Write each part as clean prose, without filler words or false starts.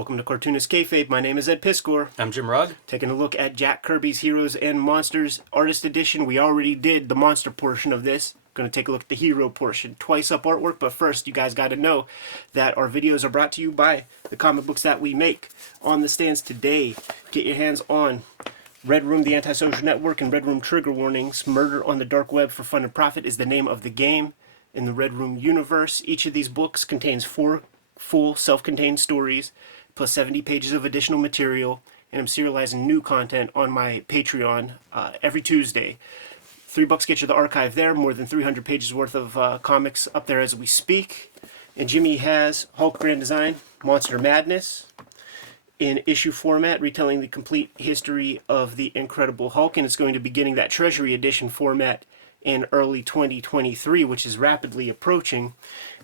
Welcome to Cartoonist Kayfabe. My name is Ed Piskor. I'm Jim Rugg. Taking a look at Jack Kirby's Heroes and Monsters Artist Edition. We already did the monster portion of this. Going to take a look at the hero portion. Twice up artwork, but first you guys got to know that our videos are brought to you by the comic books that we make. On the stands today, get your hands on Red Room, the Antisocial Network, and Red Room Trigger Warnings. Murder on the Dark Web for Fun and Profit is the name of the game in the Red Room universe. Each of these books contains 4 full self-contained stories, plus 70 pages of additional material, and I'm serializing new content on my Patreon every Tuesday. $3 get you the archive there, more than 300 pages worth of comics up there as we speak. And Jimmy has Hulk Grand Design, Monster Madness, in issue format, retelling the complete history of the Incredible Hulk, and it's going to be getting that Treasury Edition format in early 2023, which is rapidly approaching.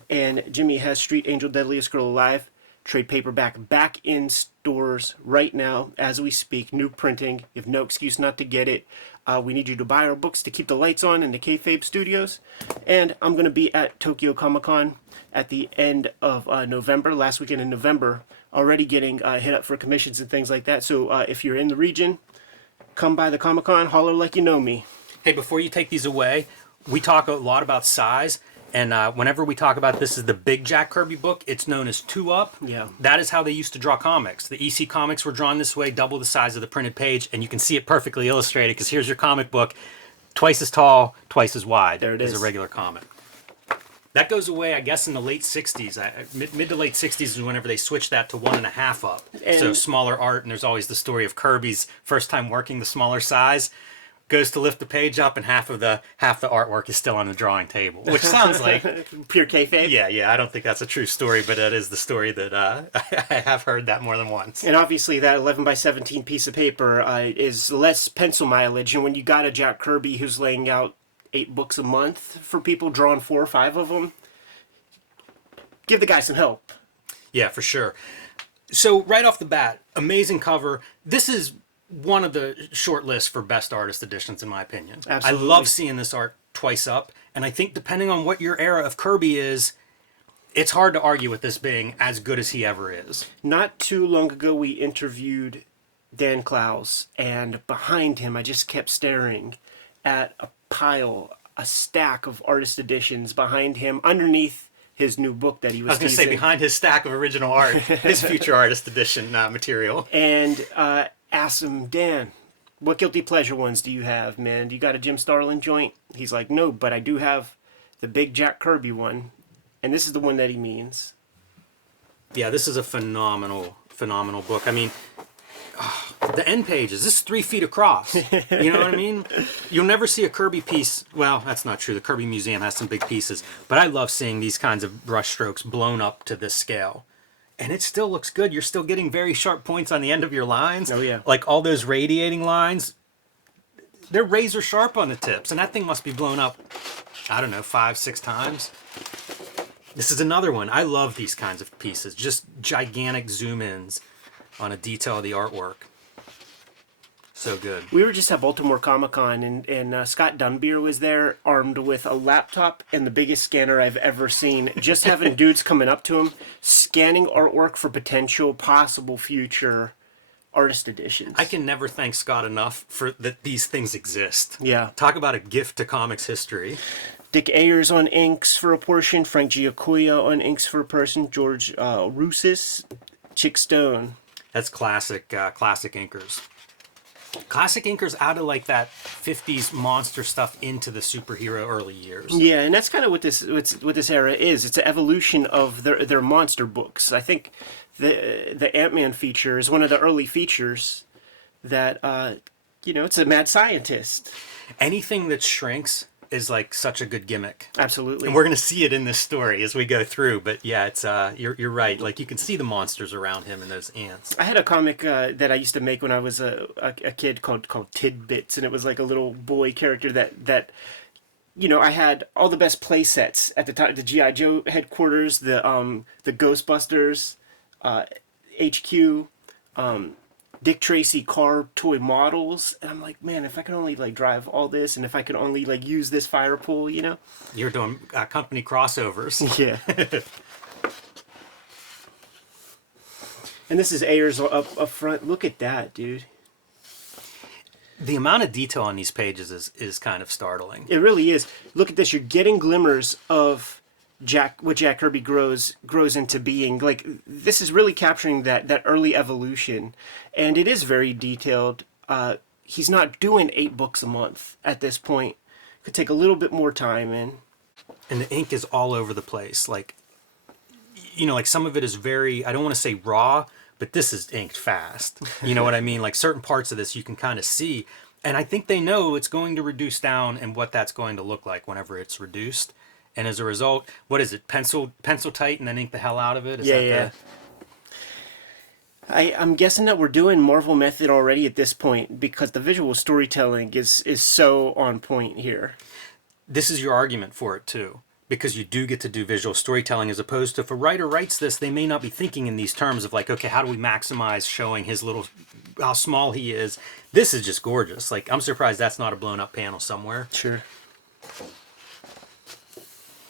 And Jimmy has Street Angel Deadliest Girl Alive, trade paperback, back in stores right now as we speak. New printing. You have no excuse not to get it. We need you to buy our books to keep the lights on in the Kayfabe studios. And I'm going to be at Tokyo Comic Con at the end of November, last weekend in November, already getting hit up for commissions and things like that. So if you're in the region, come by the Comic Con, holler like you know me. Hey, before you take these away, we talk a lot about size. And whenever we talk about this is the big Jack Kirby book, it's known as 2-up. Yeah. That is how they used to draw comics. The EC comics were drawn this way, double the size of the printed page, and you can see it perfectly illustrated because here's your comic book, twice as tall, twice as wide as a regular comic. That goes away, I guess, in the late 60s. Mid to late 60s is whenever they switched that to 1.5 up. And so smaller art, and there's always the story of Kirby's first time working the smaller size. Goes to lift the page up, and half the artwork is still on the drawing table, which sounds like pure kayfabe. Yeah. I don't think that's a true story, but that is the story that I have heard that more than once. And obviously, that 11 by 17 piece of paper is less pencil mileage, and when you got a Jack Kirby who's laying out 8 books a month for people, drawing 4 or 5 of them, give the guy some help. Yeah, for sure. So right off the bat, amazing cover. This is one of the short lists for best artist editions, in my opinion. Absolutely. I love seeing this art twice up, and I think depending on what your era of Kirby is, it's hard to argue with this being as good as he ever is. Not too long ago, we interviewed Dan Klaus, and behind him, I just kept staring at a stack of artist editions behind him, underneath his new book that he was I was going to say, behind his stack of original art, his future artist edition material. And asked him, Dan, what guilty pleasure ones do you have, man? Do you got a Jim Starlin joint? He's like, no, but I do have the big Jack Kirby one, and this is the one that he means. Yeah, this is a phenomenal book. I mean, the end pages, this is 3 feet across. You know what I mean? You'll never see a Kirby piece. Well, that's not true. The Kirby Museum has some big pieces, but I love seeing these kinds of brush strokes blown up to this scale. And it still looks good. You're still getting very sharp points on the end of your lines. Oh, yeah. Like all those radiating lines, they're razor sharp on the tips. And that thing must be blown up, I don't know, 5-6 times. This is another one. I love these kinds of pieces. Just gigantic zoom-ins on a detail of the artwork. So good. We were just at Baltimore Comic Con, and Scott Dunbier was there, armed with a laptop and the biggest scanner I've ever seen. Just having dudes coming up to him, scanning artwork for potential, possible future artist editions. I can never thank Scott enough for that these things exist. Yeah. Talk about a gift to comics history. Dick Ayers on inks for a portion, Frank Giacoia on inks for a person, George Roussis, Chick Stone. That's classic inkers. Classic inkers out of like that 50s monster stuff into the superhero early years. Yeah, and that's kind of what this era is. It's an evolution of their monster books. I think the Ant-Man feature is one of the early features that it's a mad scientist. Anything that shrinks is like such a good gimmick. Absolutely. And we're going to see it in this story as we go through, but yeah, it's you're right. Like you can see the monsters around him and those ants. I had a comic that I used to make when I was a kid called Tidbits, and it was like a little boy character that I had all the best play sets at the time, the G.I. Joe headquarters, the Ghostbusters HQ, Dick Tracy car toy models, and I'm like, man, if I could only like drive all this, and if I could only like use this fire pole, You're doing company crossovers. Yeah. And this is Ayers up front. Look at that, dude. The amount of detail on these pages is kind of startling. It really is. Look at this. You're getting glimmers of what Jack Kirby grows into being. Like, this is really capturing that early evolution, and it is very detailed. He's not doing 8 books a month at this point. Could take a little bit more time and the ink is all over the place. Like, you know, like some of it is very, I don't want to say raw, but this is inked fast. You know what I mean? Like certain parts of this you can kind of see. And I think they know it's going to reduce down and what that's going to look like whenever it's reduced. And as a result, what is it? Pencil tight and then ink the hell out of it? Yeah. I'm guessing that we're doing Marvel method already at this point because the visual storytelling is so on point here. This is your argument for it too. Because you do get to do visual storytelling as opposed to if a writer writes this, they may not be thinking in these terms of like, okay, how do we maximize showing how small he is? This is just gorgeous. Like, I'm surprised that's not a blown up panel somewhere. Sure.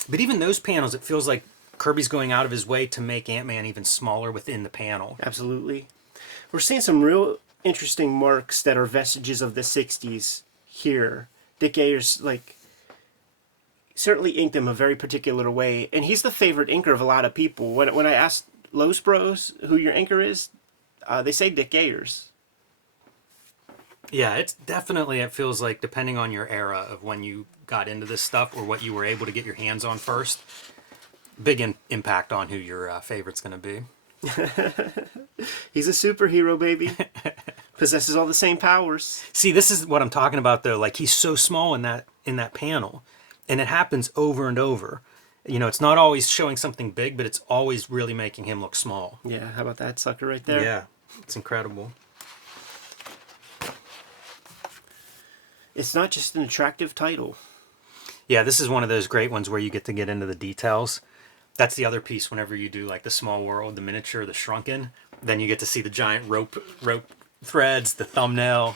But even those panels, it feels like Kirby's going out of his way to make Ant-Man even smaller within the panel. Absolutely. We're seeing some real interesting marks that are vestiges of the 60s here. Dick Ayers, like, certainly inked them a very particular way, and he's the favorite inker of a lot of people. When I asked Los Bros who your inker is, they say Dick Ayers. Yeah, it's definitely, it feels like, depending on your era of when you got into this stuff or what you were able to get your hands on first, big impact on who your favorite's going to be. He's a superhero, baby. Possesses all the same powers. See, this is what I'm talking about, though. Like, he's so small in that panel. And it happens over and over. You know, it's not always showing something big, but it's always really making him look small. Yeah, how about that sucker right there? Yeah, it's incredible. It's not just an attractive title. Yeah, this is one of those great ones where you get to get into the details. That's the other piece whenever you do like the small world, the miniature, the shrunken. Then you get to see the giant rope threads, the thumbnail.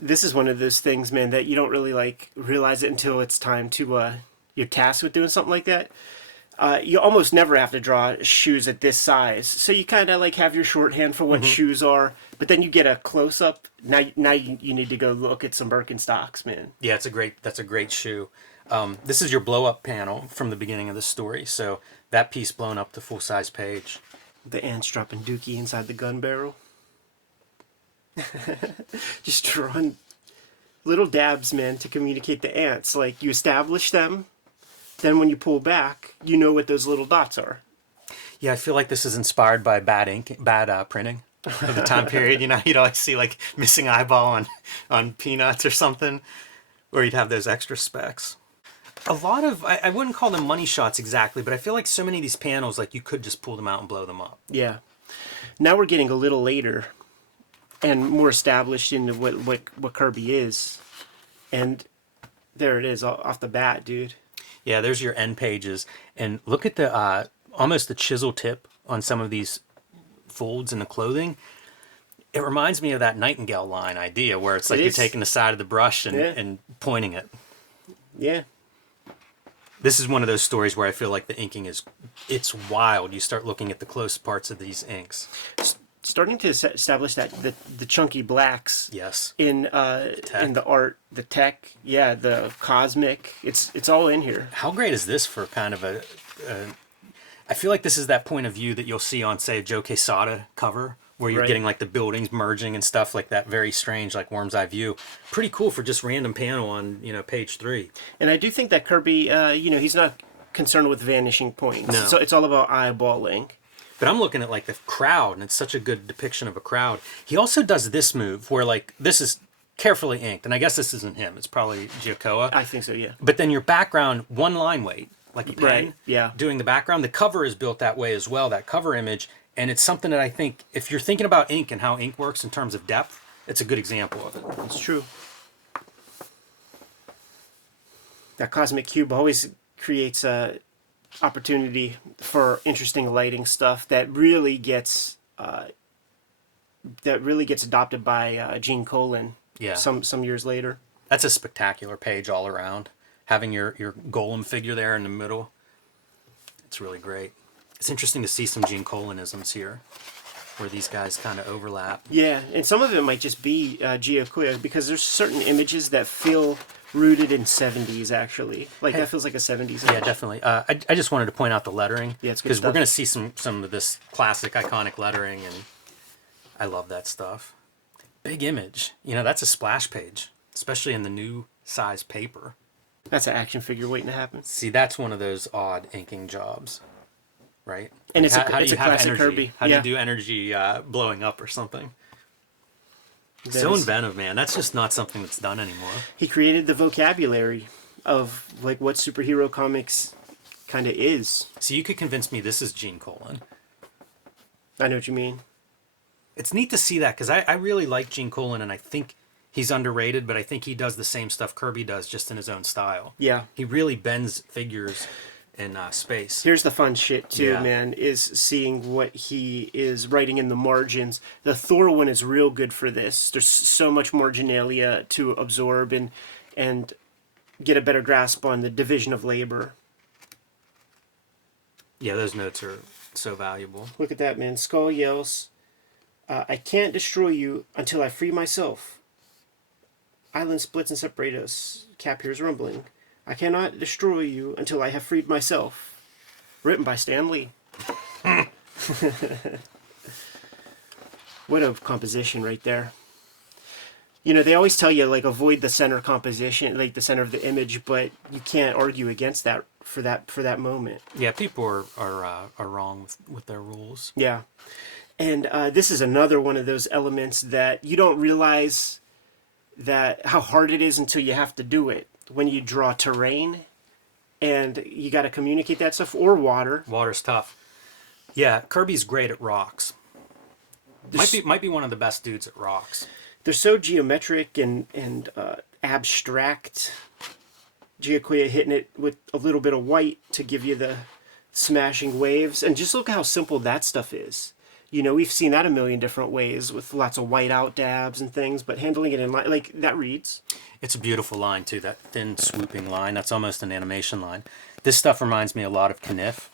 This is one of those things, man, that you don't really like realize it until it's time to you're tasked with doing something like that. You almost never have to draw shoes at this size, so you kind of like have your shorthand for what shoes are. But then you get a close up. Now you need to go look at some Birkenstocks, man. Yeah, that's a great shoe. This is your blow up panel from the beginning of the story. So that piece blown up to full size page. The ants dropping dookie inside the gun barrel. Just drawing little dabs, man, to communicate the ants. Like, you establish them, then when you pull back, you know what those little dots are. Yeah, I feel like this is inspired by bad printing of the time period. You know, you'd always see like missing eyeball on Peanuts or something, or you'd have those extra specs. A lot of, I wouldn't call them money shots exactly, but I feel like so many of these panels, like you could just pull them out and blow them up. Yeah. Now we're getting a little later and more established into what Kirby is. And there it is off the bat, dude. Yeah, there's your end pages. And look at the almost the chisel tip on some of these folds in the clothing. It reminds me of that Nightingale line idea where it's like you're taking the side of the brush and pointing it. Yeah. This is one of those stories where I feel like the inking it's wild. You start looking at the close parts of these inks. Starting to establish that the chunky blacks. Yes. In the art, the tech, yeah, the cosmic. It's all in here. How great is this for kind of a I feel like this is that point of view that you'll see on, say, a Joe Quesada cover, where you're getting like the buildings merging and stuff like that. Very strange, like worm's eye view. Pretty cool for just random panel on, page 3. And I do think that Kirby, he's not concerned with vanishing points. No. So it's all about eyeballing. But I'm looking at like the crowd, and it's such a good depiction of a crowd. He also does this move where like this is carefully inked, and I guess this isn't him. It's probably Giacoa. I think so, yeah. But then your background, one line weight, like a pen, Right, yeah. doing the background. The cover is built that way as well, that cover image. And it's something that I think, if you're thinking about ink and how ink works in terms of depth, it's a good example of it. It's true. That cosmic cube always creates a opportunity for interesting lighting stuff that really gets adopted by Gene Colan. Yeah. Some years later. That's a spectacular page all around. Having your golem figure there in the middle, it's really great. It's interesting to see some Gene Colonisms here, where these guys kind of overlap. Yeah, and some of it might just be Giacoya, because there's certain images that feel rooted in 70s, actually. Like, that feels like a 70s image. Yeah, definitely. I just wanted to point out the lettering. Yeah, it's good because we're stuff. going to see some of this classic, iconic lettering, and I love that stuff. Big image. You know, that's a splash page, especially in the new size paper. That's an action figure waiting to happen. See, that's one of those odd inking jobs, right? And Like, it's a classic energy? Kirby. How do Yeah. you do energy blowing up or something? That So is- inventive, man. That's just not something that's done anymore. He created the vocabulary of, like, what superhero comics kind of is. So you could convince me this is Gene Colan. I know what you mean. It's neat to see that, because I really like Gene Colan, and I think he's underrated, but I think he does the same stuff Kirby does, just in his own style. Yeah. He really bends figures in space. Here's the fun shit, too, Yeah. man, is seeing what he is writing in the margins. The Thor one is real good for this. There's so much marginalia to absorb and get a better grasp on the division of labor. Yeah, those notes are so valuable. Look at that, man. Skull yells, I can't destroy you until I free myself. Island splits and separate us. Cap hears rumbling. I cannot destroy you until I have freed myself. Written by Stan Lee. What a composition right there. You know, they always tell you, like, avoid the center composition, like the center of the image, but you can't argue against that for that moment. Yeah, people are wrong with their rules. Yeah. And this is another one of those elements that you don't realize that how hard it is until you have to do it. When you draw terrain and you got to communicate that stuff, or water. Water's tough. Yeah, Kirby's great at rocks. Might be one of the best dudes at rocks. They're so geometric and abstract. Giacoya hitting it with a little bit of white to give you the smashing waves. And just look how simple that stuff is. You know, we've seen that a million different ways with lots of white out dabs and things, but handling it in line, like, that reads. It's a beautiful line, too, that thin, swooping line. That's almost an animation line. This stuff reminds me a lot of Kniff.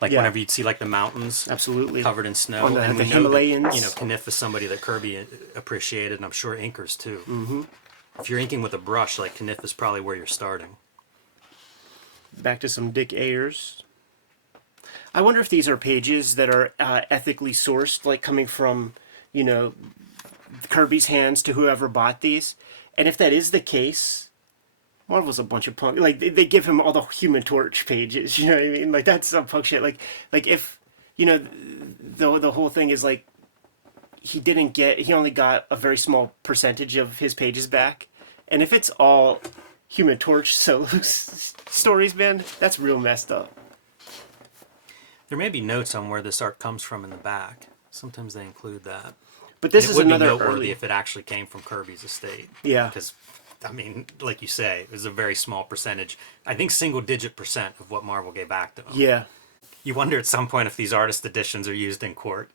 Like, Yeah. whenever you'd see, like, the mountains Absolutely. covered in snow. On the and we know Himalayas. that, you know, Kniff is somebody that Kirby appreciated, and I'm sure inkers, too. Mm-hmm. If you're inking with a brush, like, Kniff is probably where you're starting. Back to some Dick Ayers. I wonder if these are pages that are ethically sourced, like coming from, you know, Kirby's hands to whoever bought these. And if that is the case, Marvel's a bunch of punk. Like, they give him all the Human Torch pages, you know what I mean? Like, that's some punk shit. Like if, you know, the whole thing is, like, he only got a very small percentage of his pages back. And if it's all Human Torch solo stories, man, that's real messed up. There may be notes on where this art comes from in the back. Sometimes they include that. But this it is would another be noteworthy early. if it actually came from Kirby's estate. Yeah. Because, I mean, like you say, it was a very small percentage. I think single-digit % of what Marvel gave back to him. Yeah. You wonder at some point if these artist editions are used in court.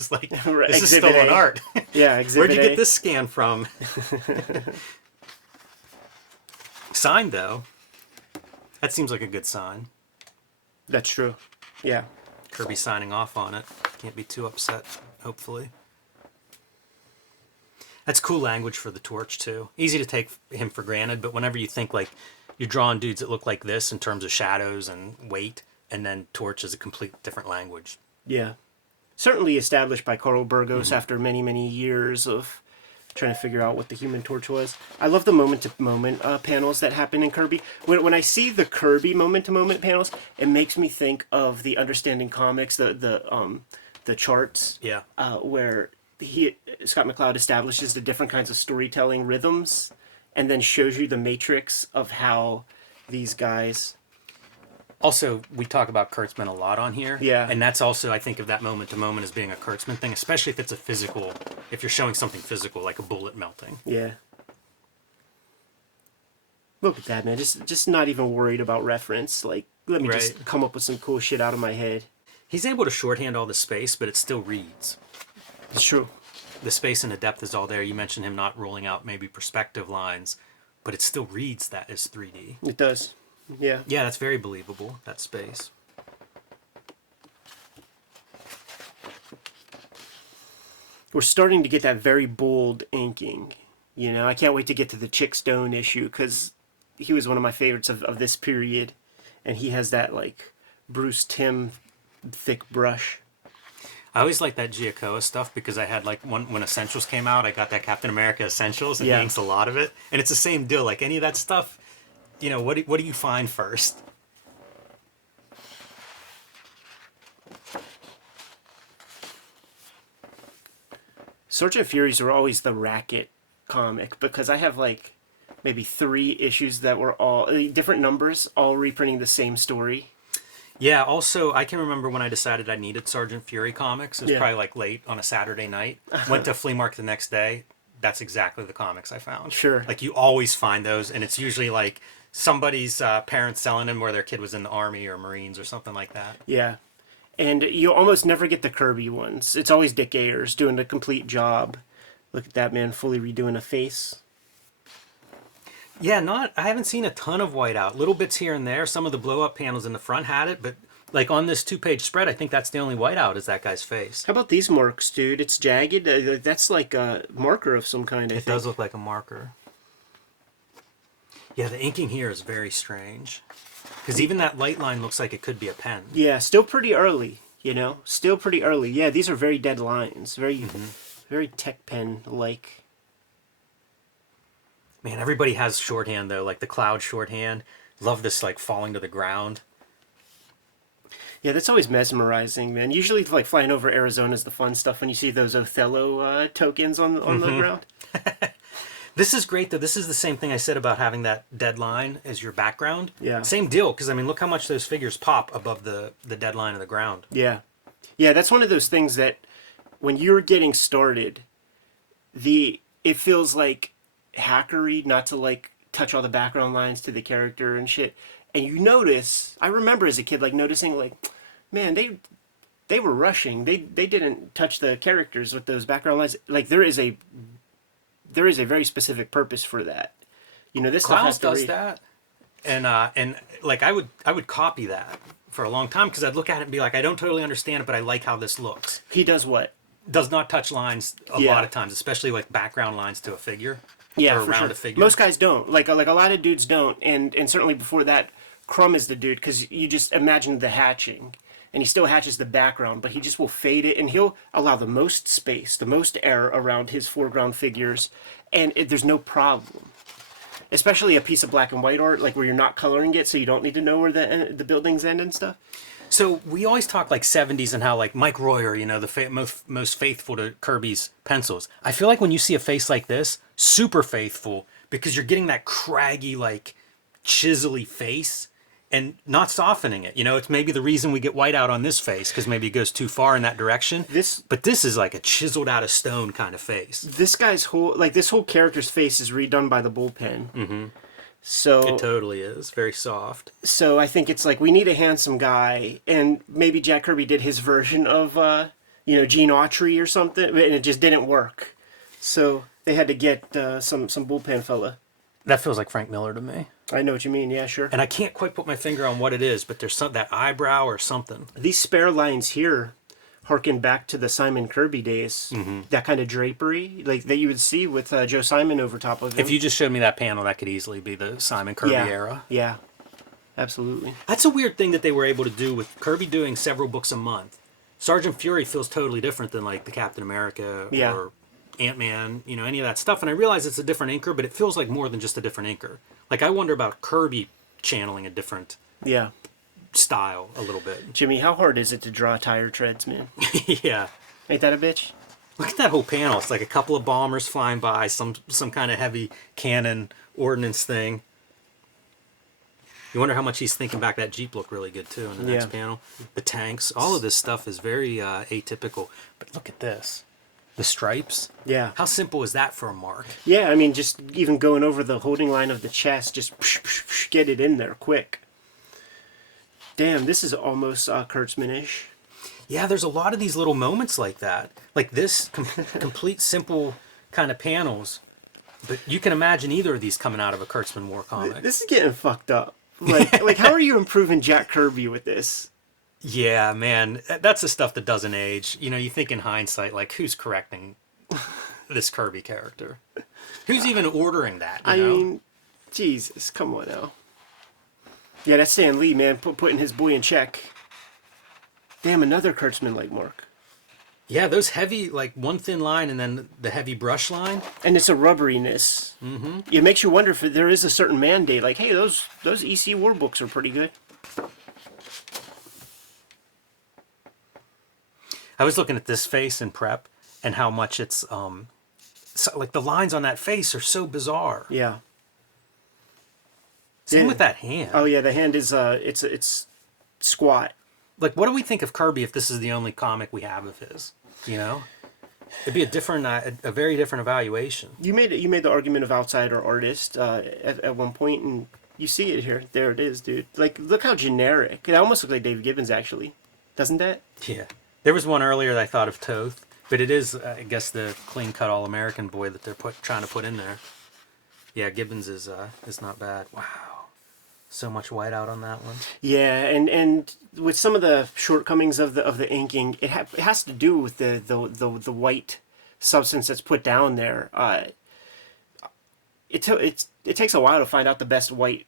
It's like, Right, this is Exhibit stolen A. art. Yeah, Exhibit Where'd you A. get this scan from? Signed, though. That seems like a good sign. That's true. Yeah. Kirby signing off on it. Can't be too upset, hopefully. That's cool language for the Torch, too. Easy to take him for granted, but whenever you think, like, you're drawing dudes that look like this in terms of shadows and weight, and then Torch is a complete different language. Yeah. Certainly established by Carl Burgos after many, many years of trying to figure out what the Human Torch was. I love the moment-to-moment panels that happen in Kirby. When I see the Kirby moment-to-moment panels, it makes me think of the Understanding Comics, the charts, Yeah. where Scott McCloud establishes the different kinds of storytelling rhythms, and then shows you the matrix of how these guys. Also, we talk about Kurtzman a lot on here. Yeah. And that's also, I think of that moment to moment as being a Kurtzman thing, especially if it's a physical, if you're showing something physical, like a bullet melting. Yeah. Look at that, man. Just not even worried about reference. Like, let me just Right. come up with some cool shit out of my head. He's able to shorthand all the space, but it still reads. It's true. The space and the depth is all there. You mentioned him not ruling out maybe perspective lines, but it still reads that as 3D. It does. Yeah. Yeah, that's very believable, that space. we're starting to get that very bold inking. You know, I can't wait to get to the Chick Stone issue because he was one of my favorites of this period, and he has that like Bruce Timm thick brush. I always like that Giacoa stuff because I had like when Essentials came out, I got that Captain America Essentials and he inks a lot of it, and it's the same deal. Like any of that stuff, you know, what do you find first? Sergeant Furies were always the racket comic because I have like maybe 3 issues that were all different numbers, all reprinting the same story. Yeah, also, I can remember when I decided I needed Sergeant Fury comics. It was probably like late on a Saturday night. Went to a flea market the next day. That's exactly the comics I found. Sure. Like, you always find those, and it's usually like somebody's parents selling them where their kid was in the Army or Marines or something like that. Yeah. And you almost never get the Kirby ones. It's always Dick Ayers doing a complete job. Look at that man fully redoing a face. Yeah, I haven't seen a ton of whiteout. Little bits here and there. Some of the blow-up panels in the front had it, but like on this 2-page spread, I think that's the only whiteout is that guy's face. How about these marks, dude? It's jagged. That's like a marker of some kind, I think. It does look like a marker. Yeah, the inking here is very strange. Because even that light line looks like it could be a pen. Yeah, still pretty early, you know? Still pretty early. Yeah, these are very dead lines. Very, very tech pen-like. Man, everybody has shorthand, though. Like the Cloud shorthand. Love this, like, falling to the ground. Yeah, that's always mesmerizing, man. Usually, like, flying over Arizona is the fun stuff when you see those Othello tokens on the ground. This is great, though. This is the same thing I said about having that dead line as your background. Yeah. Same deal, because, I mean, look how much those figures pop above the dead line of the ground. Yeah. Yeah, that's one of those things that when you're getting started, it feels like hackery not to, like, touch all the background lines to the character and shit. And you notice, I remember as a kid, like, noticing, like, man, they were rushing. They didn't touch the characters with those background lines. Like, there is a very specific purpose for that. You know, this Clowns stuff has does that, and like I would copy that for a long time because I'd look at it and be like, I don't totally understand it, but I like how this looks. He does what? Does not touch lines a lot of times, especially like background lines to a figure. Yeah, or for around sure. a figure. Most guys don't. Like a lot of dudes don't, and certainly before that, Crumb is the dude because you just imagine the hatching. And he still hatches the background, but he just will fade it, and he'll allow the most space, the most air around his foreground figures, and there's no problem. Especially a piece of black and white art, like where you're not coloring it, so you don't need to know where the buildings end and stuff. So we always talk like 70s and how like Mike Royer, you know, the most faithful to Kirby's pencils. I feel like when you see a face like this, super faithful, because you're getting that craggy, like chiselly face. And not softening it, you know, it's maybe the reason we get whiteout on this face because maybe it goes too far in that direction. But this is like a chiseled out of stone kind of face. This guy's this whole character's face is redone by the bullpen. Mm-hmm. So it totally is very soft. So I think it's like we need a handsome guy, and maybe Jack Kirby did his version of Gene Autry or something, and it just didn't work. So they had to get some bullpen fella. That feels like Frank Miller to me. I know what you mean, yeah, sure. And I can't quite put my finger on what it is, but there's that eyebrow or something. These spare lines here harken back to the Simon Kirby days. Mm-hmm. That kind of drapery, like that you would see with Joe Simon over top of him. If you just showed me that panel, that could easily be the Simon Kirby era. Yeah, absolutely. That's a weird thing that they were able to do with Kirby doing several books a month. Sergeant Fury feels totally different than like the Captain America or Ant-Man, you know, any of that stuff. And I realize it's a different inker, but it feels like more than just a different inker. Like, I wonder about Kirby channeling a different style a little bit. Jimmy, how hard is it to draw tire treads, man? Yeah. Ain't that a bitch? Look at that whole panel. It's like a couple of bombers flying by, some kind of heavy cannon ordnance thing. You wonder how much he's thinking back. That Jeep looked really good, too, in the next panel. The tanks. All of this stuff is very atypical. But look at this. The stripes. Yeah. How simple is that for a mark? Yeah, I mean, just even going over the holding line of the chest, just get it in there quick. Damn, this is almost Kurtzman-ish. Yeah, there's a lot of these little moments like that. Like this complete simple kind of panels. But you can imagine either of these coming out of a Kurtzman War comic. This is getting fucked up. Like how are you improving Jack Kirby with this? Yeah, man, that's the stuff that doesn't age. You know, you think in hindsight, like, who's correcting this Kirby character. Who's even ordering that? I mean, Jesus, come on now. Yeah, that's Stan Lee, man, putting his boy in check. Damn, another Kurtzman-like mark. Yeah, those heavy, like one thin line and then the heavy brush line. And it's a rubberiness. Mm-hmm. It makes you wonder if there is a certain mandate. Like, hey, those EC War books are pretty good. I was looking at this face in prep and how much it's, so, like the lines on that face are so bizarre. Yeah. Same with that hand. Oh yeah, the hand is it's squat. Like, what do we think of Kirby if this is the only comic we have of his? You know, it'd be a different, a very different evaluation. You made the argument of outsider artist at one point, and you see it here. There it is, dude. Like, look how generic. It almost looks like David Gibbons, actually, doesn't that? Yeah. There was one earlier that I thought of Toth, but it is, I guess, the clean cut All American boy that they're trying to put in there. Yeah, Gibbons is not bad. Wow. So much whiteout on that one. Yeah, and with some of the shortcomings of the inking, it has to do with the white substance that's put down there. It takes a while to find out the best white,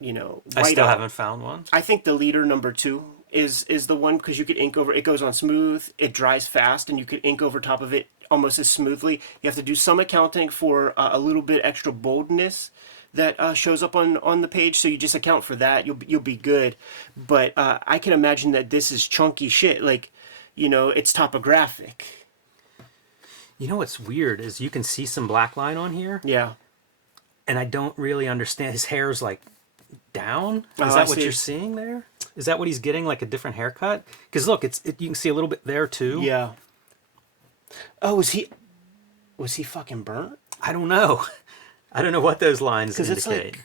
white I still haven't found one. I think the leader number 2 is the one, because you could ink over. It goes on smooth. It dries fast, and you could ink over top of it almost as smoothly. You have to do some accounting for a little bit extra boldness that shows up on the page, so you just account for that. You'll be good. But I can imagine that this is chunky shit. Like, it's topographic. You know what's weird is you can see some black line on here. Yeah. And I don't really understand. His hair's like down. Is that what you're seeing there? Is that what he's getting? Like a different haircut? Because look, you can see a little bit there too. Yeah. Oh, was he fucking burnt? I don't know. I don't know what those lines indicate. It's like,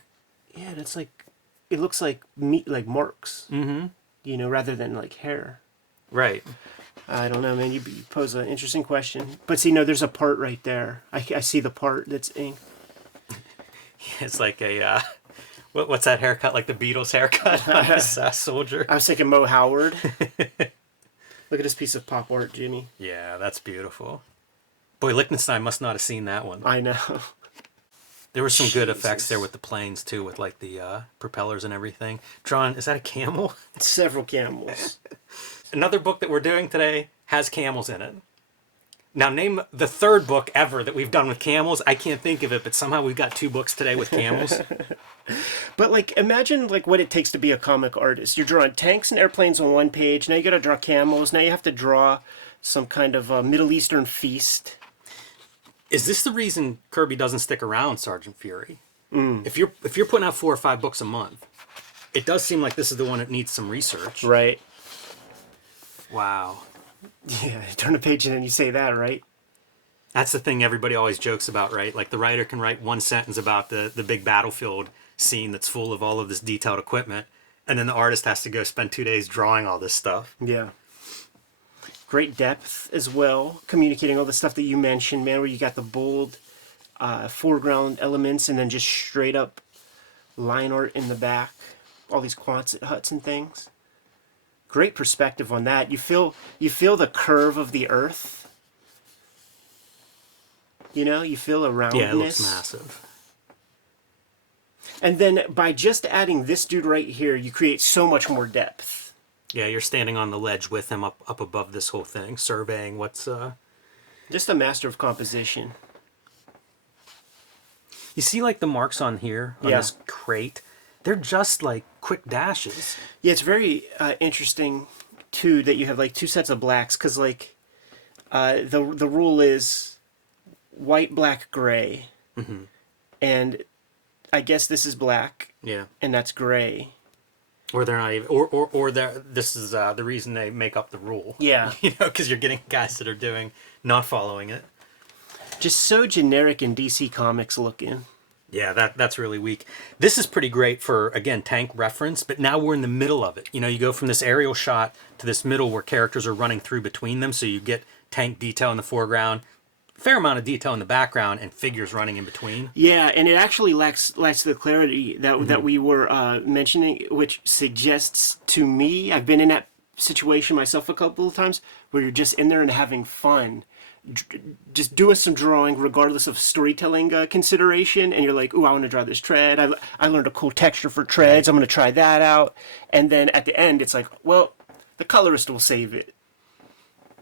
yeah, that's like, it looks like meat, like marks. Mm-hmm. Rather than like hair. Right. I don't know, man. You pose an interesting question. But see, no, there's a part right there. I see the part that's inked. It's like a, what's that haircut? Like the Beatles haircut on this soldier? I was thinking Mo Howard. Look at this piece of pop art, Jimmy. Yeah, that's beautiful. Boy, Lichtenstein must not have seen that one. I know. There were some good effects there with the planes, too, with like the propellers and everything. Drawn, is that a camel? Several camels. Another book that we're doing today has camels in it. Now, name the third book ever that we've done with camels. I can't think of it, but somehow we've got 2 books today with camels. But, like, imagine, like, what it takes to be a comic artist. You're drawing tanks and airplanes on one page. Now you got to draw camels. Now you have to draw some kind of Middle Eastern feast. Is this the reason Kirby doesn't stick around, Sergeant Fury? If you're putting out 4 or 5 books a month, it does seem like this is the one that needs some research. Right. Wow. Yeah, turn a page and then you say that, right? That's the thing everybody always jokes about, right? Like the writer can write one sentence about the big battlefield scene that's full of all of this detailed equipment, and then the artist has to go spend 2 days drawing all this stuff. Yeah. Great depth as well, communicating all the stuff that you mentioned, man, where you got the bold foreground elements and then just straight up line art in the back, all these Quonset huts and things. Great perspective on that. You feel the curve of the earth. You feel a roundness. Yeah, it looks massive. And then by just adding this dude right here, you create so much more depth. Yeah, you're standing on the ledge with him up above this whole thing, surveying what's... Just a master of composition. You see, like, the marks on here, on this crate? They're just, like, quick dashes. Yeah, it's very interesting, too, that you have, like, 2 sets of blacks, because, like, the rule is white, black, gray. Mm-hmm. And I guess this is black. Yeah. And that's gray. Or they're not even, or this is the reason they make up the rule. Yeah. Because you're getting guys that are not following it. Just so generic and DC Comics looking. Yeah, that's really weak. This is pretty great for, again, tank reference, but now we're in the middle of it. You go from this aerial shot to this middle where characters are running through between them, so you get tank detail in the foreground, fair amount of detail in the background, and figures running in between. Yeah, and it actually lacks the clarity that we were mentioning, which suggests to me, I've been in that situation myself a couple of times, where you're just in there and having fun, just doing some drawing regardless of storytelling consideration, and you're like, ooh, I want to draw this tread. I learned a cool texture for treads. I'm going to try that out. And then at the end, it's like, well, the colorist will save it.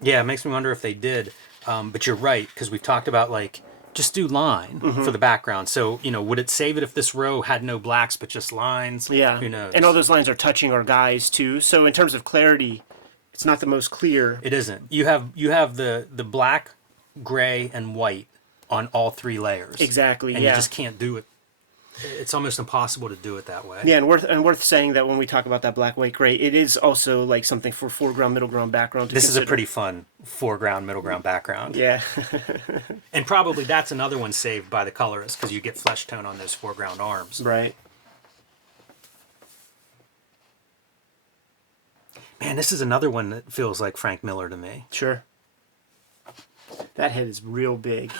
Yeah, it makes me wonder if they did. But you're right, because we've talked about, like, just do line for the background. So, you know, would it save it if this row had no blacks but just lines? Yeah. Who knows? And all those lines are touching our guys, too. So in terms of clarity, it's not the most clear. It isn't. You have the black, gray, and white on all 3 layers. Exactly, and yeah. you just can't do it. It's almost impossible to do it that way. Yeah, and worth saying that when we talk about that black, white, gray, it is also like something for foreground, middle ground, background. This is a pretty fun foreground, middle ground, background. Yeah. And probably that's another one saved by the colorist, because you get flesh tone on those foreground arms. Right. Man, this is another one that feels like Frank Miller to me. Sure. That head is real big.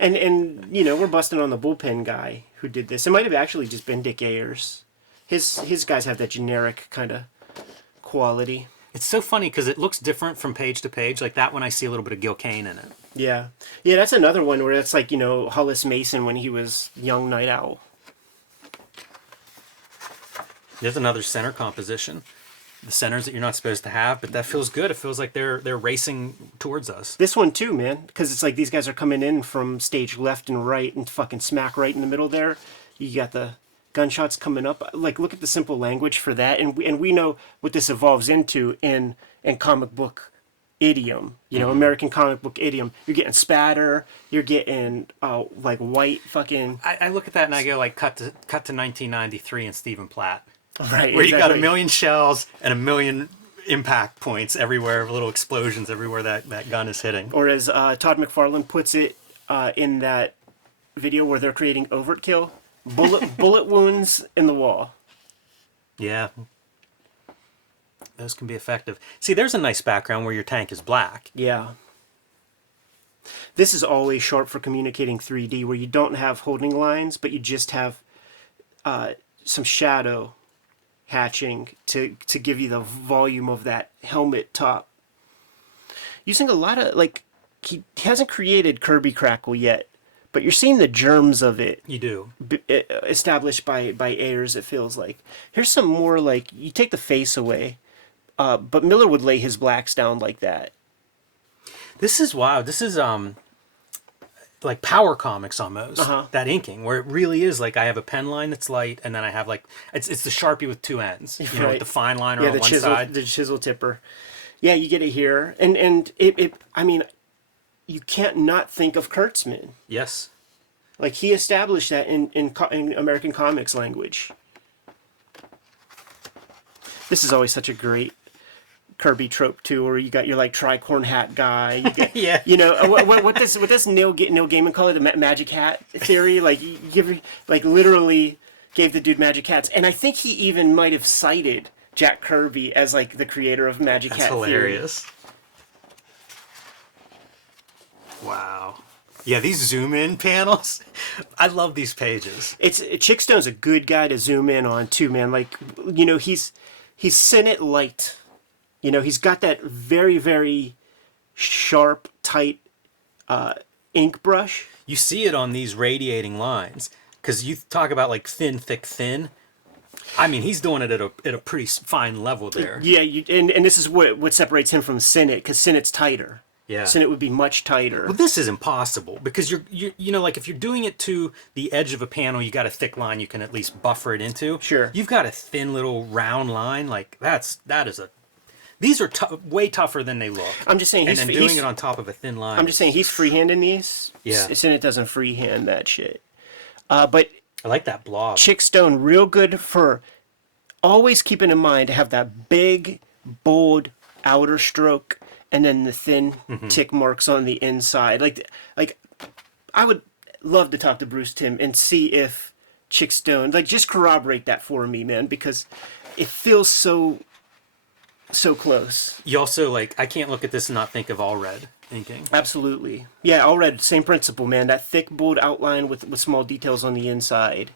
and you know, we're busting on the bullpen guy who did this. It might have actually just been Dick Ayers. His guys have that generic kind of quality. It's so funny because it looks different from page to page. Like that one, I see a little bit of Gil Kane in it. Yeah. Yeah, that's another one where it's like, you know, Hollis Mason when he was young Night Owl. There's another center composition. The centers that you're not supposed to have, but that feels good. It feels like they're racing towards us. This one too, man, because it's like these guys are coming in from stage left and right and fucking smack right in the middle there. You got the gunshots coming up. Like, look at the simple language for that, and we know what this evolves into in comic book idiom. You know, American comic book idiom. You're getting spatter. You're getting like white fucking. I look at that and I go like, cut to 1993 and Stephen Platt. Right, where you got a million shells and a million impact points everywhere, little explosions everywhere that gun is hitting. Or as Todd McFarlane puts it in that video where they're creating overkill, bullet wounds in the wall. Yeah. Those can be effective. See, there's a nice background where your tank is black. Yeah. This is always sharp for communicating 3D, where you don't have holding lines, but you just have some shadow hatching to give you the volume of that helmet top. Using a lot of, like, he hasn't created Kirby Crackle yet, but you're seeing the germs of it. You do. Established by Ayers, it feels like. Here's some more, like, you take the face away, but Miller would lay his blacks down like that. This is wild. This is, like Power Comics almost, that inking, where it really is like I have a pen line that's light, and then I have like it's the Sharpie with 2 ends, you know, with the fine liner on one side. The chisel tipper. Yeah, you get it here, and it I mean, you can't not think of Kurtzman. Yes, like he established that in American comics language. This is always such a great Kirby trope too, where you got your like tricorn hat guy. You get, yeah. You know what does Neil Gaiman call it? The magic hat theory. Like you give, like literally gave the dude magic hats, and I think he even might have cited Jack Kirby as like the creator of magic hat theory. That's hilarious. Wow. Yeah, these zoom in panels. I love these pages. Chickstone's a good guy to zoom in on too, man. Like, you know, he's Senate light. You know, he's got that very, very sharp, tight ink brush. You see it on these radiating lines, because you talk about like thin, thick, thin. I mean, he's doing it at a pretty fine level there. Yeah, and this is what separates him from Senate, because Senate's tighter. Yeah. Senate would be much tighter. Well, this is impossible, because you know, like if you're doing it to the edge of a panel, you got a thick line you can at least buffer it into. Sure. You've got a thin little round line, like that is a. These are way tougher than they look. I'm just saying, and then doing it on top of a thin line. I'm just saying he's freehanding these. Yeah. Senate doesn't freehand that shit. But I like that blob. Chickstone, real good for always keeping in mind to have that big, bold outer stroke, and then the thin tick marks on the inside. Like I would love to talk to Bruce Timm and see if Chickstone, like, just corroborate that for me, man, because it feels so close. You also, like, I can't look at this and not think of all red inking. Absolutely. Yeah, all red, same principle, man. That thick, bold outline with small details on the inside.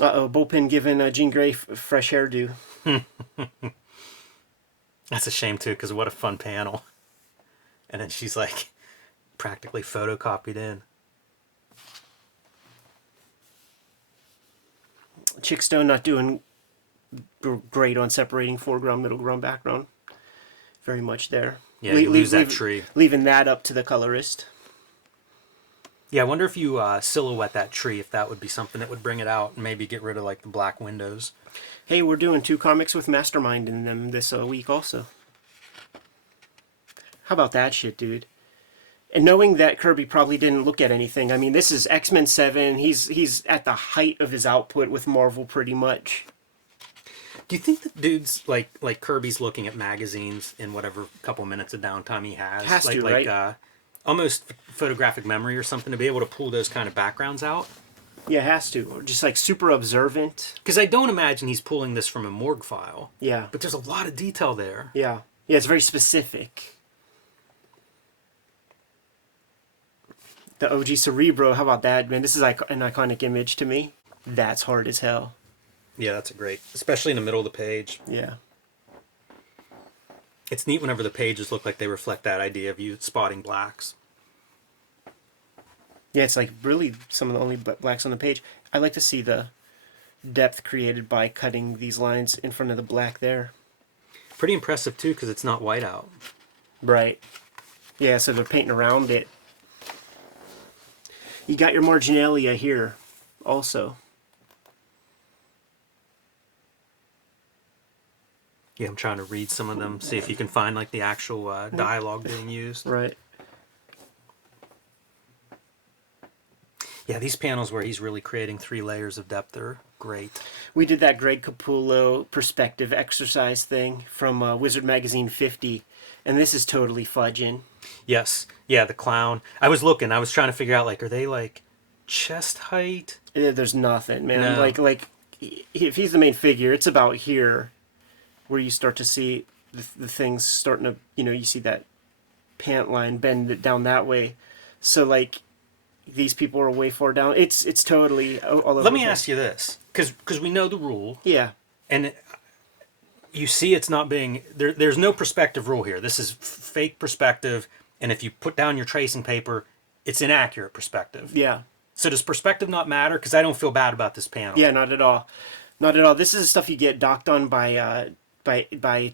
Uh-oh, bullpen giving Jean Grey fresh hairdo. That's a shame too, because what a fun panel. And then she's like practically photocopied in. Chickstone not doing great on separating foreground, middle ground, background. Very much there. Yeah, you lose that tree. Leaving that up to the colorist. Yeah, I wonder if you silhouette that tree, if that would be something that would bring it out and maybe get rid of like the black windows. Hey, we're doing 2 comics with Mastermind in them this week also. How about that shit, dude? And knowing that Kirby probably didn't look at anything. I mean, this is X-Men 7. He's at the height of his output with Marvel pretty much. Do you think that dudes like Kirby's looking at magazines in whatever couple minutes of downtime he has? Has to, right? Almost photographic memory or something to be able to pull those kind of backgrounds out? Yeah, has to. Or just like super observant. Because I don't imagine he's pulling this from a morgue file. Yeah. But there's a lot of detail there. Yeah. Yeah, it's very specific. The OG Cerebro, how about that, man? This is an iconic image to me. That's hard as hell. Yeah, that's a great, especially in the middle of the page. Yeah. It's neat whenever the pages look like they reflect that idea of you spotting blacks. Yeah, it's like really some of the only blacks on the page. I like to see the depth created by cutting these lines in front of the black there. Pretty impressive too, because it's not white out. Right. Yeah, so they're painting around it. You got your marginalia here also. Yeah, I'm trying to read some of them, see if you can find like the actual dialogue being used. Right. Yeah, these panels where he's really creating 3 layers of depth are great. We did that Greg Capullo perspective exercise thing from Wizard Magazine 50, and this is totally fudging. Yes. Yeah, the clown. I was trying to figure out, like, are they like chest height? There's nothing, man. No. Like if he's the main figure, it's about here where you start to see the things starting to, you see that pant line bend it down that way. So, like, these people are way far down. It's totally all over. Let me ask you this, because we know the rule. Yeah. And you see it's not being... There's no perspective rule here. This is fake perspective, and if you put down your tracing paper, it's inaccurate perspective. Yeah. So does perspective not matter? Because I don't feel bad about this panel. Yeah, not at all. Not at all. This is stuff you get docked on by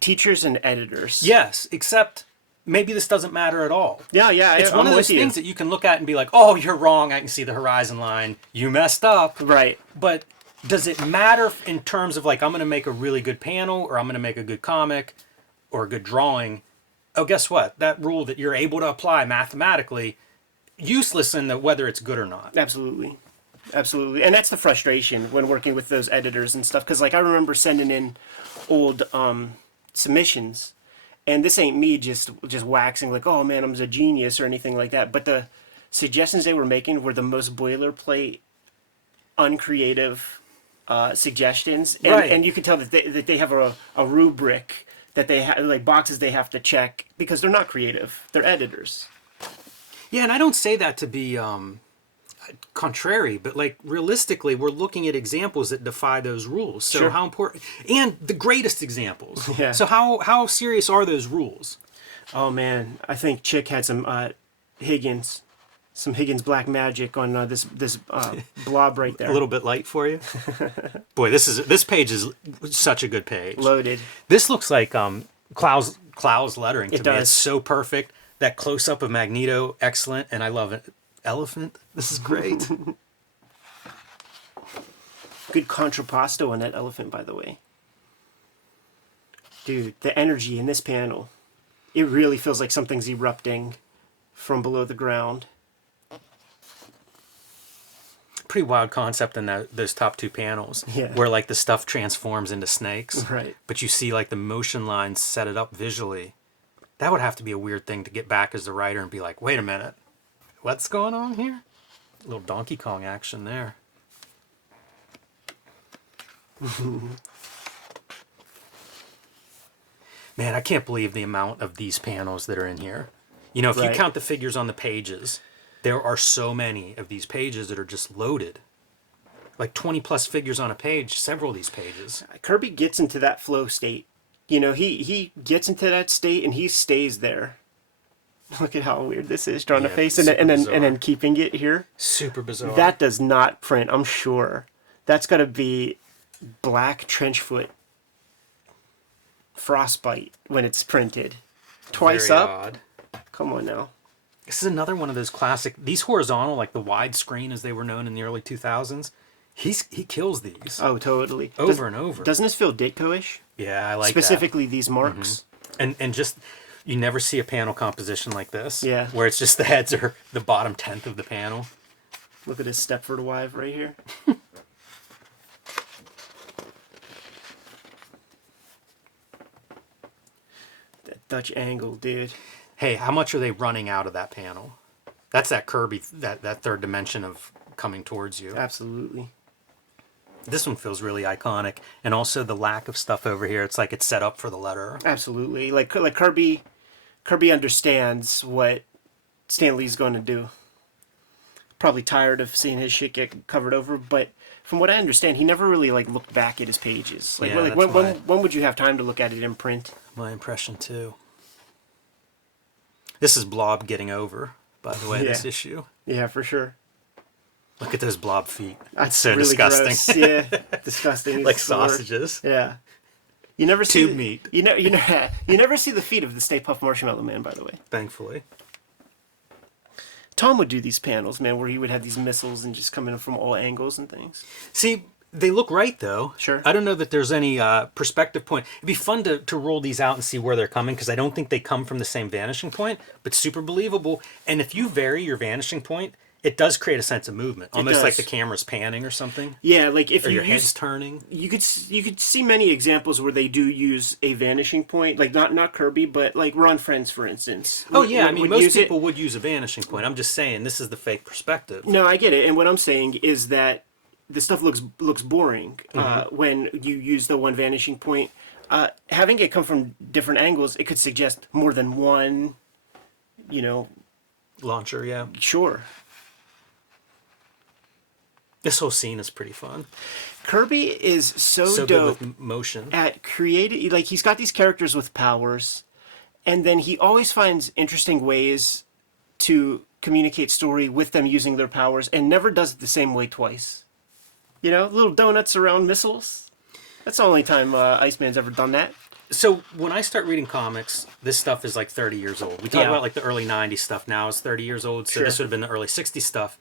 teachers and editors. Yes, except maybe this doesn't matter at all. Yeah. It's one of those things that you can look at and be like, oh, you're wrong. I can see the horizon line. You messed up. Right. But does it matter in terms of like, I'm going to make a really good panel or I'm going to make a good comic or a good drawing? Oh, guess what? That rule that you're able to apply mathematically, useless in whether it's good or not. Absolutely. Absolutely. And that's the frustration when working with those editors and stuff. Because, like, I remember sending in old submissions, and this ain't me just waxing like, oh man, I'm a genius or anything like that. But the suggestions they were making were the most boilerplate, uncreative suggestions. And, right. And you can tell that they have a rubric that they have, like boxes they have to check because they're not creative. They're editors. Yeah, and I don't say that to be contrary, but like realistically, we're looking at examples that defy those rules. So Sure. how important, and the greatest examples. Yeah. So how serious are those rules? Oh man, I think Chick had some Higgins black magic on this blob right there. A little bit light for you. Boy, this page is such a good page. Loaded. This looks like Klau's lettering to It me. does. It's so perfect. That close up of Magneto, excellent, and I love it. Elephant, this is great. Good contrapposto on that elephant, by the way. Dude, the energy in this panel, it really feels like something's erupting from below the ground. Pretty wild concept in those top 2 panels, Yeah. where like the stuff transforms into snakes, Right. but you see like the motion lines set it up visually. That would have to be a weird thing to get back as the writer and be like, wait a minute, what's going on here? A little Donkey Kong action there. Man, I can't believe the amount of these panels that are in here. You know, if you Right. count the figures on the pages, there are so many of these pages that are just loaded. Like 20 plus figures on a page, several of these pages. Kirby gets into that flow state You know, he gets into that state and he stays there. Look at how weird this is, drawing a face and then keeping it here. Super bizarre. That does not print, I'm sure. That's got to be black trenchfoot frostbite when it's printed. Twice Very up. odd. Come on now. This is another one of those classic. These horizontal, like the widescreen as they were known in the early 2000s. He kills these. Oh, totally. Over and over. Doesn't this feel Ditko-ish? Yeah, I like specifically these marks. And just you never see a panel composition like this. Yeah. Where it's just the heads are the bottom 10th of the panel. Look at this Stepford wife right here. That Dutch angle, dude. Hey, how much are they running out of that panel? That's that Kirby, that third dimension of coming towards you. Absolutely. This one feels really iconic, and also the lack of stuff over here. It's like it's set up for the letter. Absolutely. Like Kirby understands what Stan Lee's going to do. Probably tired of seeing his shit get covered over, but from what I understand, he never really like looked back at his pages. Like, Yeah, when would you have time to look at it in print? My impression too. This is Blob getting over, by the way, this issue. Yeah, for sure. Look at those blob feet. That's so really disgusting. Gross. Yeah, disgusting. Like sausages. Yeah. You never see tube meat. You never see the feet of the Stay Puft Marshmallow Man, by the way. Thankfully. Tom would do these panels, man, where he would have these missiles and just come in from all angles and things. See, they look right though. Sure. I don't know that there's any perspective point. It'd be fun to roll these out and see where they're coming because I don't think they come from the same vanishing point, but super believable. And if you vary your vanishing point, it does create a sense of movement, almost like the camera's panning or something. Yeah, like if your head's turning. You could see many examples where they do use a vanishing point, like not Kirby, but like Ron Friends, for instance. Oh yeah, I mean most people would use a vanishing point. I'm just saying this is the fake perspective. No, I get it, and what I'm saying is that the stuff looks boring when you use the one vanishing point. Having it come from different angles, it could suggest more than one. Launcher, yeah. Sure. This whole scene is pretty fun. Kirby is so dope good with motion at creating. Like he's got these characters with powers, and then he always finds interesting ways to communicate story with them using their powers, and never does it the same way twice. Little donuts around missiles. That's the only time Iceman's ever done that. So when I start reading comics, this stuff is like 30 years old. We talk about like the early 90s stuff now is 30 years old, so this would have been the early 60s stuff.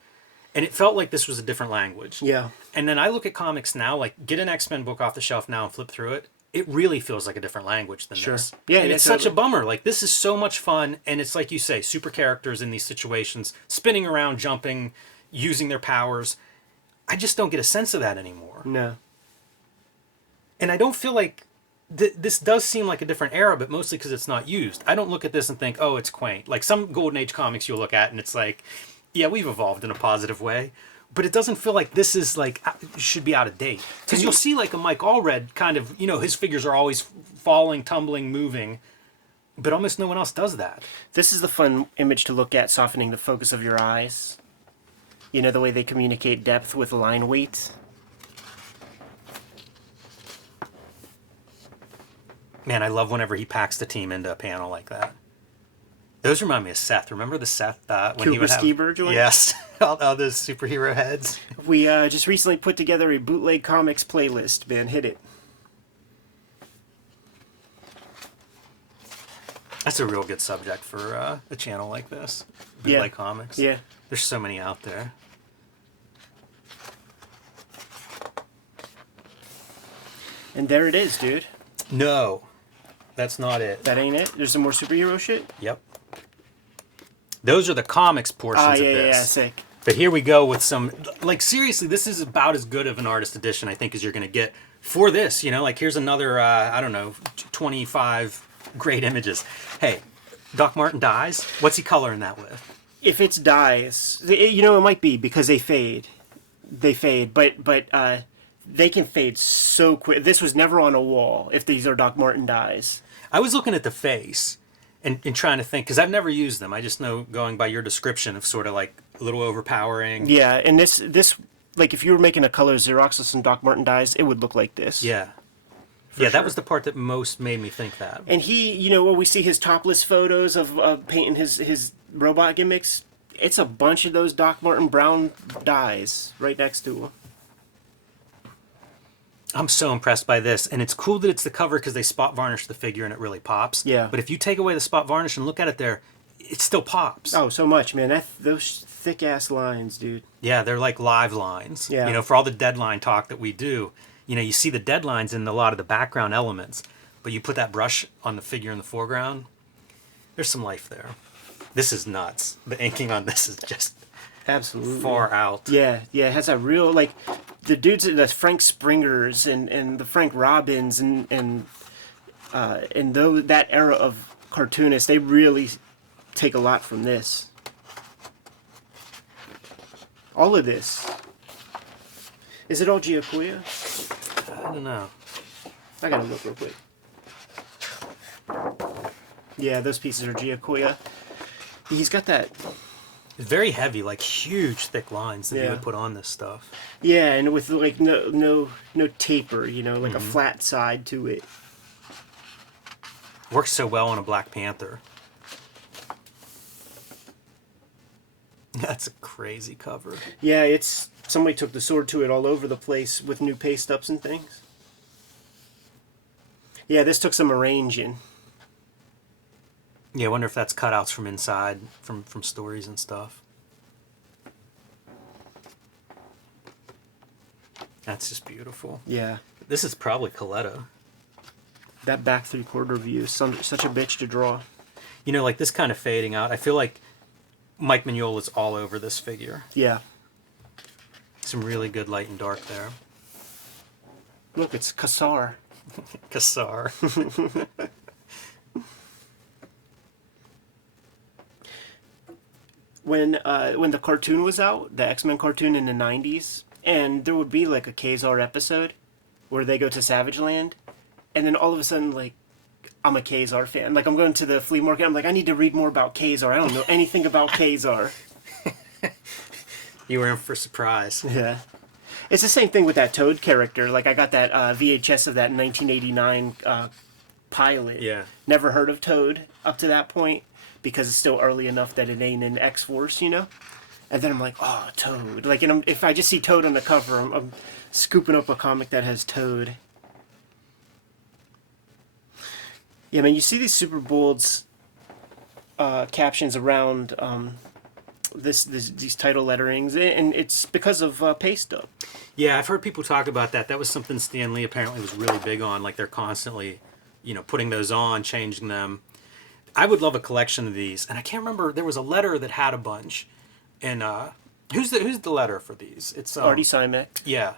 And it felt like this was a different language. Yeah. And then I look at comics now, like get an X-Men book off the shelf now and flip through it. It really feels like a different language than this. Yeah, and it's such a bummer. Like this is so much fun, and it's like you say, super characters in these situations, spinning around, jumping, using their powers. I just don't get a sense of that anymore. No. And I don't feel like this does seem like a different era, but mostly because it's not used. I don't look at this and think, oh, it's quaint. Like some Golden Age comics you'll look at, and it's like, yeah, we've evolved in a positive way, but it doesn't feel like this is like should be out of date. Because you'll see like a Mike Allred kind of, his figures are always falling, tumbling, moving, but almost no one else does that. This is the fun image to look at, softening the focus of your eyes. The way they communicate depth with line weight. Man, I love whenever he packs the team into a panel like that. Those remind me of Seth. Remember the Seth when Cooper he would have... Skiber joint? Yes, all those superhero heads. We just recently put together a bootleg comics playlist. Man, hit it. That's a real good subject for a channel like this. Bootleg comics. Yeah. There's so many out there. And there it is, dude. No, that's not it. That ain't it? There's some more superhero shit? Yep. Those are the comics portions of this. Yeah, sick. But here we go with some, like seriously, this is about as good of an artist edition I think as you're going to get for this. Like here's another, 25 great images. Hey, Doc Martin dies. What's he coloring that with? If it's dyes, it might be because they fade. But they can fade so quick. This was never on a wall if these are Doc Martin dyes. I was looking at the face and trying to think, because I've never used them. I just know going by your description of sort of like a little overpowering. Yeah, and this like if you were making a color Xerox with some Doc Martin dyes, it would look like this. Yeah. Yeah, that was the part that most made me think that. And he, you know, when we see his topless photos of painting his robot gimmicks, it's a bunch of those Doc Martin brown dyes right next to him. I'm so impressed by this, and it's cool that it's the cover because they spot varnish the figure and it really pops. Yeah. But if you take away the spot varnish and look at it there, it still pops. Oh, so much, man. Those thick ass lines, dude. Yeah, they're like live lines. Yeah. You know, for all the deadline talk that we do, you know, you see the deadlines in a lot of the background elements, but you put that brush on the figure in the foreground, there's some life there. This is nuts. The inking on this is just absolutely far out. Yeah, yeah. It has a real, like, the dudes, the Frank Springers and the Frank Robbins and that era of cartoonists, they really take a lot from this. All of this. Is it all Giacoya? I don't know. I gotta look real quick. Yeah, those pieces are Giacoya. He's got that. It's very heavy, like huge thick lines that Yeah. you would put on this stuff. Yeah, and with like no taper, you know, like a flat side to it. Works so well on a Black Panther. That's a crazy cover. Yeah, it's somebody took the sword to it all over the place with new paste ups and things. Yeah, this took some arranging. Yeah, I wonder if that's cutouts from inside, from stories and stuff. That's just beautiful. Yeah, This is probably Coletta. that back 3/4 view is such a bitch to draw. You know, like this kind of fading out. I feel like Mike Mignola's all over this figure. Yeah. Some really good light and dark there. Look, it's Kassar. Kassar. When the cartoon was out, the X-Men cartoon in the 90s, and there would be like a Kazar episode where they go to Savage Land, and then all of a sudden, like, I'm a Kazar fan. Like, I'm going to the flea market, I'm like, I need to read more about Kazar. I don't know anything about Kazar. You were in for surprise. Yeah. It's the same thing with that Toad character. Like, I got that VHS of that 1989 pilot. Yeah. Never heard of Toad up to that point because it's still early enough that it ain't in X-Force, you know? And then I'm like, oh, Toad. Like, and if I just see Toad on the cover, I'm scooping up a comic that has Toad. Yeah, man, you see these super bold captions around these title letterings, and it's because of paste up. Yeah, I've heard people talk about that. That was something Stan Lee apparently was really big on. Like they're constantly, you know, putting those on, changing them. I would love a collection of these, and I can't remember. There was a letter that had a bunch, and who's the letter for these? It's Artie Simek. Yeah,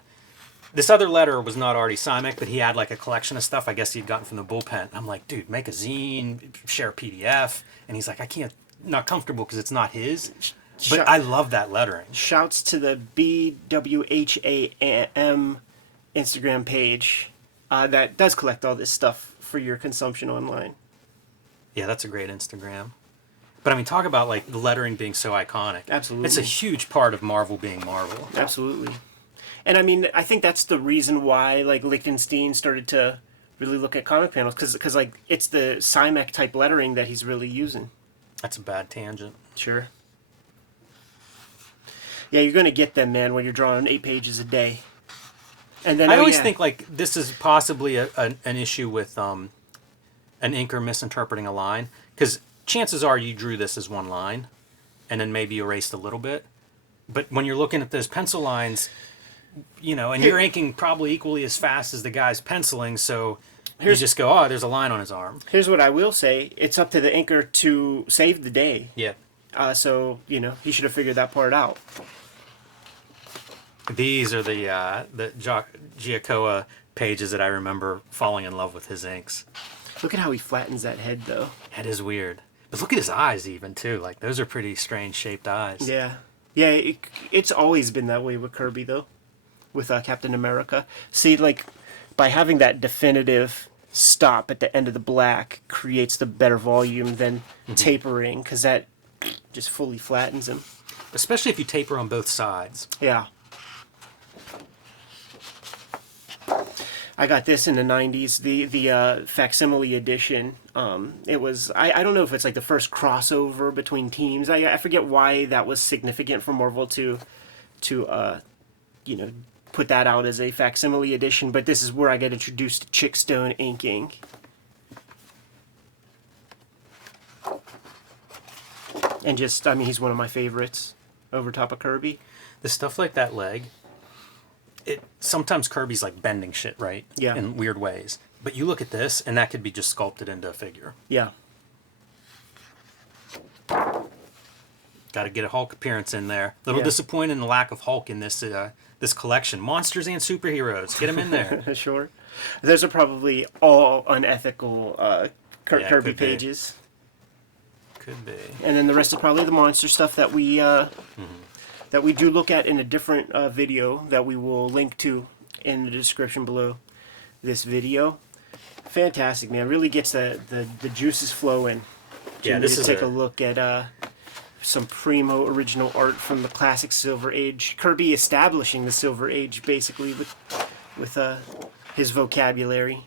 this other letter was not Artie Simek, but he had like a collection of stuff. I guess he'd gotten from the bullpen. I'm like, dude, make a zine, share a PDF, and he's like, I can't, not comfortable because it's not his. But I love that lettering. Shouts to the BWHAM Instagram page that does collect all this stuff for your consumption online. Yeah, that's a great Instagram. But I mean, talk about like the lettering being so iconic. Absolutely. It's a huge part of Marvel being Marvel. Absolutely. And I mean, I think that's the reason why like Lichtenstein started to really look at comic panels because like it's the Simek type lettering that he's really using. That's a bad tangent. Sure. Yeah, you're gonna get them, man, when you're drawing 8 pages a day. And then I always think like this is possibly an issue with an inker misinterpreting a line, because chances are you drew this as one line, and then maybe erased a little bit. But when you're looking at those pencil lines, you know, and you're inking probably equally as fast as the guy's penciling, so you just go, oh, there's a line on his arm. Here's what I will say: it's up to the inker to save the day. Yeah. So you know he should have figured that part out. These are the Giacoya pages that I remember falling in love with his inks. Look at how he flattens that head, though. That is weird. But look at his eyes even, too. Like, those are pretty strange shaped eyes. Yeah. Yeah, it's always been that way with Kirby, though. With Captain America. See, like, by having that definitive stop at the end of the black creates the better volume than tapering, because that just fully flattens him. Especially if you taper on both sides. Yeah. I got this in the '90s, the facsimile edition. It was I don't know if it's like the first crossover between teams. I forget why that was significant for Marvel to you know, put that out as a facsimile edition. But this is where I got introduced to Chickstone inking. And just, I mean, he's one of my favorites over top of Kirby. The stuff like that leg, sometimes Kirby's like bending shit, right? Yeah. In weird ways. But you look at this, and that could be just sculpted into a figure. Yeah. Got to get a Hulk appearance in there. Little disappointed in the lack of Hulk in this this collection. Monsters and superheroes. Get them in there. Sure. Those are probably all unethical Kirby pages. Could be. And then the rest is probably the monster stuff that we that we do look at in a different video that we will link to in the description below this video. Fantastic, man! Really gets the juices flowing. Yeah, this is take a look at some primo original art from the classic Silver Age. Kirby establishing the Silver Age basically with his vocabulary.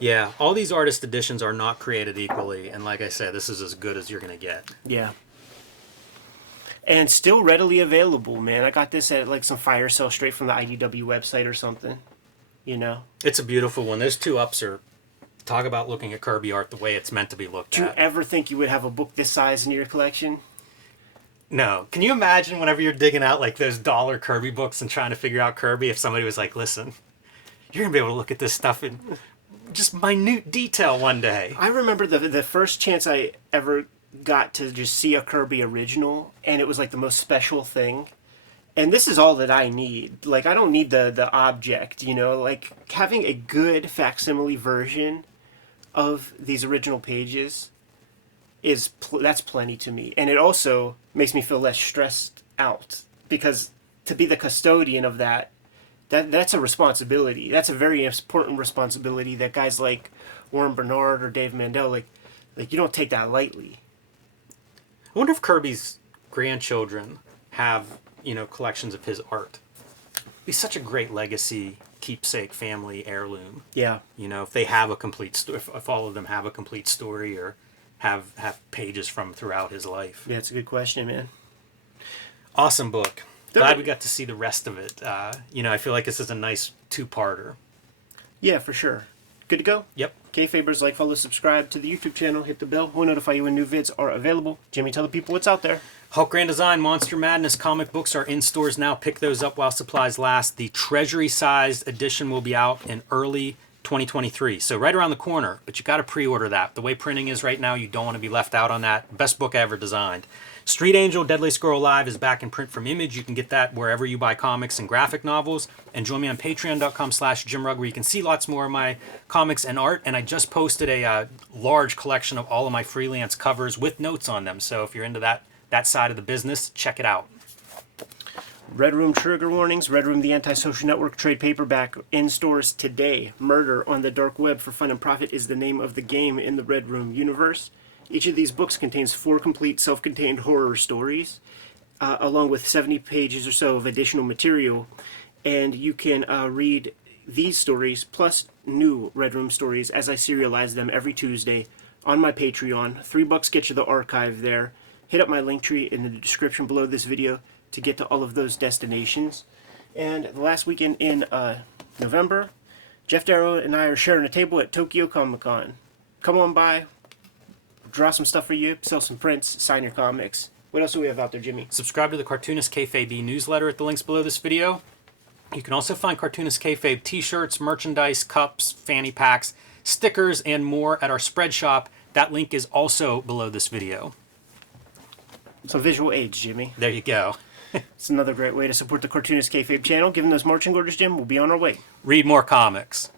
Yeah, all these artist editions are not created equally, and like I said, this is as good as you're going to get. Yeah. And still readily available, man. I got this at like some fire sale straight from the IDW website or something, you know. It's a beautiful one. Those two ups are, talk about looking at Kirby art the way it's meant to be looked at. Do you ever think you would have a book this size in your collection? No. Can you imagine whenever you're digging out like those dollar Kirby books and trying to figure out Kirby, if somebody was like, listen, you're going to be able to look at this stuff in just minute detail one day. I remember the first chance I ever got to just see a Kirby original, and it was like the most special thing. And this is all that I need. Like, I don't need the object, you know? Like, having a good facsimile version of these original pages is that's plenty to me. And it also makes me feel less stressed out, because to be the custodian of that's a responsibility. That's a very important responsibility that guys like Warren Bernard or Dave Mandel, like you don't take that lightly. I wonder if Kirby's grandchildren have, you know, collections of his art. It'd be such a great legacy, keepsake, family heirloom. Yeah. You know, if they have a complete story, if all of them have a complete story or have pages from throughout his life. Yeah, it's a good question, man. Awesome book. Glad we got to see the rest of it. You know, I feel like this is a nice two-parter. Yeah, for sure. Good to go? Yep. Kayfabers, like, follow, subscribe to the YouTube channel, hit the bell. We'll notify you when new vids are available. Jimmy, tell the people what's out there. Hulk Grand Design, Monster Madness comic books are in stores now. Pick those up while supplies last. The Treasury-sized edition will be out in early 2023, so right around the corner, but you got to pre-order that. The way printing is right now, you don't want to be left out on that. Best book I ever designed. Street Angel, Deadly Squirrel Live is back in print from Image. You can get that wherever you buy comics and graphic novels. And join me on patreon.com/JimRugg, where you can see lots more of my comics and art. And I just posted a large collection of all of my freelance covers with notes on them. So if you're into that side of the business, check it out. Red Room trigger warnings. Red Room, the antisocial network trade paperback in stores today. Murder on the Dark Web for Fun and Profit is the name of the game in the Red Room universe. Each of these books contains 4 complete self-contained horror stories, along with 70 pages or so of additional material. And you can read these stories plus new Red Room stories as I serialize them every Tuesday on my Patreon. $3 gets you the archive there. Hit up my link tree in the description below this video to get to all of those destinations. And the last weekend in November, Jeff Darrow and I are sharing a table at Tokyo Comic Con. Come on by, draw some stuff for you, sell some prints, sign your comics. What else do we have out there, Jimmy? Subscribe to the Cartoonist Kayfabe newsletter at the links below this video. You can also find Cartoonist Kayfabe t-shirts, merchandise, cups, fanny packs, stickers, and more at our spread shop. That link is also below this video. Some visual aids, Jimmy. There you go. It's another great way to support the Cartoonist Kayfabe channel. Given those marching orders, Jim, we'll be on our way. Read more comics.